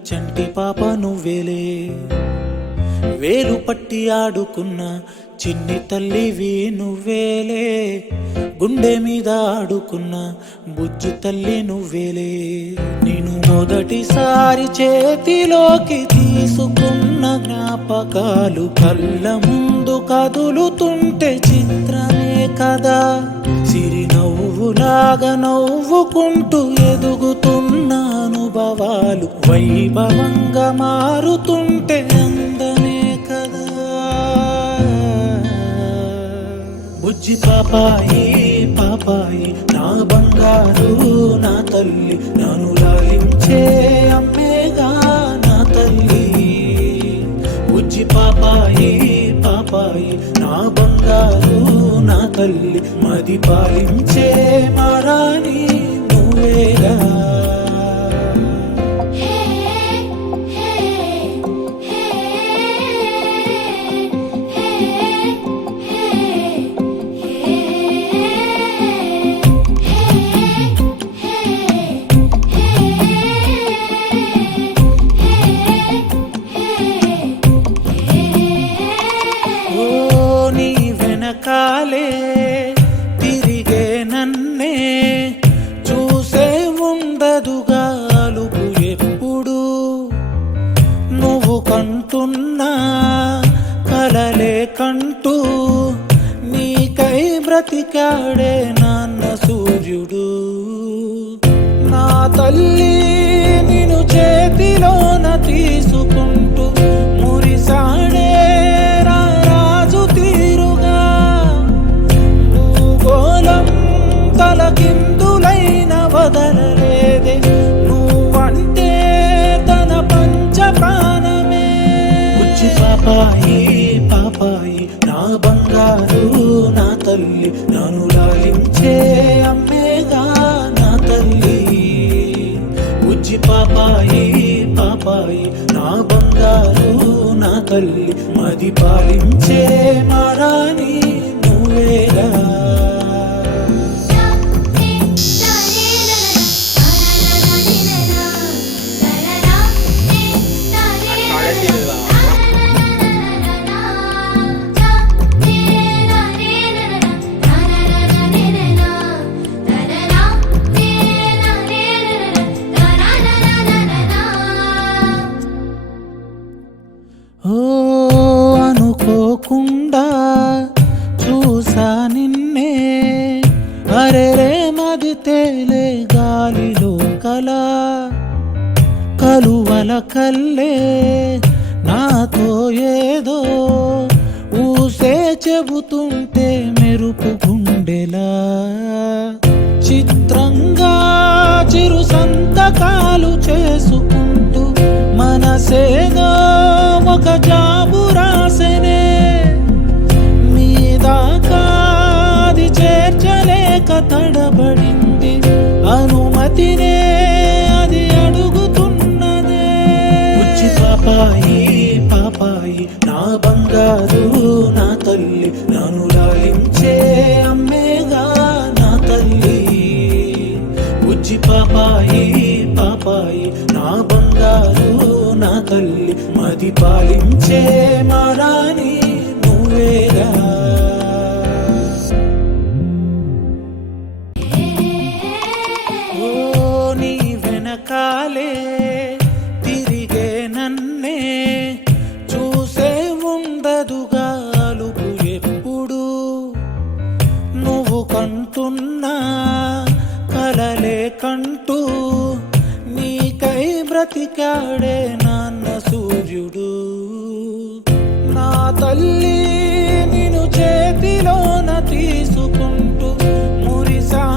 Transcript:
చంటి పాప నువ్వేలే, వేలు పట్టి ఆడుకున్న చిన్ని తల్లివి నువ్వేలే, గుండె మీద ఆడుకున్న బుజ్జి తల్లి నువ్వేలే. నేను మొదటిసారి చేతిలోకి తీసుకున్న జ్ఞాపకాలు కళ్ళ ముందు కదులుతుంటే చిత్రమే కదా. చిరునవ్వులాగా నవ్వుకుంటూ ఎదుగుతున్న అనుభవాలు వైభవంగా మారుతుంటే అందమే కదా. బుజ్జి పాపాయి పాపాయి నా బంగారు నా తల్లి, నన్ను లాలించే అమ్మేగా నా తల్లి. బుజ్జి పాపాయి పాపాయి నా బంగారు నా తల్లి, మది పాలించే మారాణి నువ్వేగా. కాలే తిరిగే నన్నే చూసే ఉండదుగా అలుపు ఎప్పుడు. నువ్వు కంటున్నా కలలే కంటూ నీకై బ్రతికాడే నాన్న సూర్యుడు. నా తల్లి నిన్ను చేతిలోన తీసుకుంటూ మురిసాడే తలకిందులైన వదలలేదే నువ్వంటే తన పంచ ప్రాణమే. బుజ్జి పాపాయి పాపాయి నా బంగారు నా తల్లి, నన్ను లాలించే అమ్మేగా నా తల్లి. బుజ్జి పాపాయి పాపాయి నా బంగారు నా తల్లి, మది పాలించే మారాణి నువ్వేగా. ఓ అనుకోకుండా చూసా నిన్నే, అరెరే మది తేలే గాలిలో కల కలువల కల్లే నాతో ఏదో ఊసే చెబుతుంటే మెరుపు గుండెలా. చిత్రంగా చిరు సంతకాలు చేసుకుంటూ మనసేదో ఒక జాబు రాసెనే. మీదాకాది చేర్చలేక తడబడింది అనుమతినే అది అడుగుతున్నదే. బుజ్జి పాపాయి పాపాయి నా బంగారు నా తల్లి, నన్ను లాలించే అమ్మేగా నా తల్లి. బుజ్జి పాపాయి పాపాయి నా బంగారు నా తల్లి, మది పాలించే మారాణి నువ్వేగా. ఓ నీ వెనకాలే తిరిగే నన్నే చూసే ఉండదుగా అలుపు ఎప్పుడు. నువ్వు కంటున్నా కలలే కంటూ నీకై బ్రతికాడే నాన్న సూర్యుడు.